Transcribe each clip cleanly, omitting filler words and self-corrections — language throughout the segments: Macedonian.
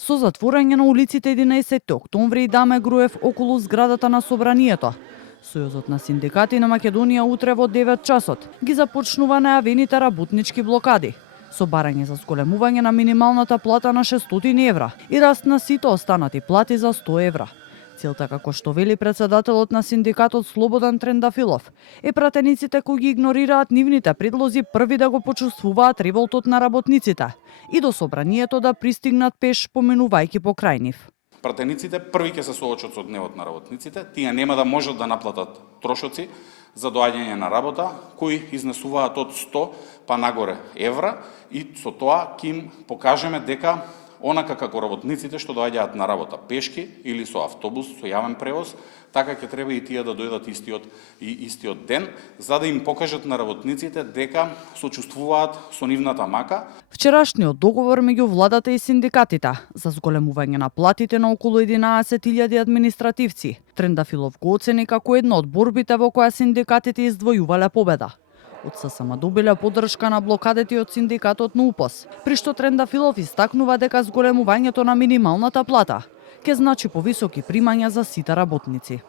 Со затворање на улиците 11 октомври и Даме Груев околу зградата на Собранието, Сојузот на синдикати на Македонија утре во 9 часот ги започнува најавените работнички блокади, со барање за зголемување на минималната плата на 600 евра и раст на сите останати плати за 100 евра. Целта, како што вели председателот на синдикатот Слободан Трендафилов, е пратениците кои ги игнорираат нивните предлози први да го почувствуваат револтот на работниците и до Собранието да пристигнат пеш поминувајќи покрај нив. Пратениците први ќе се соочат со дневот на работниците, тие нема да можат да наплатат трошоци за доаѓање на работа, кои изнесуваат од 100 па нагоре евра, и со тоа ќе им покажеме дека онака како работниците што доаѓаат на работа пешки или со автобус, со јавен превоз, така ќе треба и тие да дојдат истиот ден, за да им покажат на работниците дека сочувствуваат со нивната мака. Вчерашниот договор меѓу владата и синдикатите за зголемување на платите на околу 11.000 административци, Трендафилов го оцени како една од борбите во која синдикатите издвојувале победа. Од ССМ добиле поддршка на блокадите од синдикатот на УПОС, при што Трендафилов истакнува дека зголемувањето на минималната плата ќе значи повисоки примања за сите работници.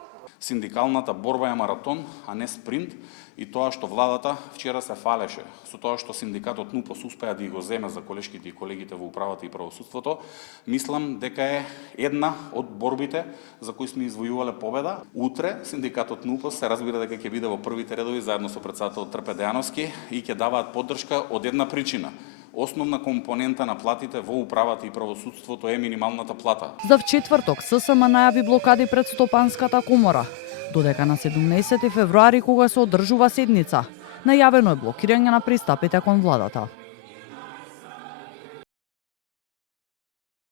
Синдикалната борба е маратон, а не спринт, и тоа што владата вчера се фалеше со тоа што синдикатот НУПОС успеа да го земе за колешките и колегите во управата и правосудството, мислам дека е една од борбите за кои сме извојувале победа. Утре синдикатот НУПОС се разбира дека ќе биде во првите редови заедно со председателот Трпе Дејановски и ќе даваат поддршка од една причина. Основна компонента на платите во управата и правосудството е минималната плата. За вчетврток ССМ најави блокади пред Стопанската комора, додека на 17 февруари, кога се одржува седница, најавено е блокирање на пристапите кон владата.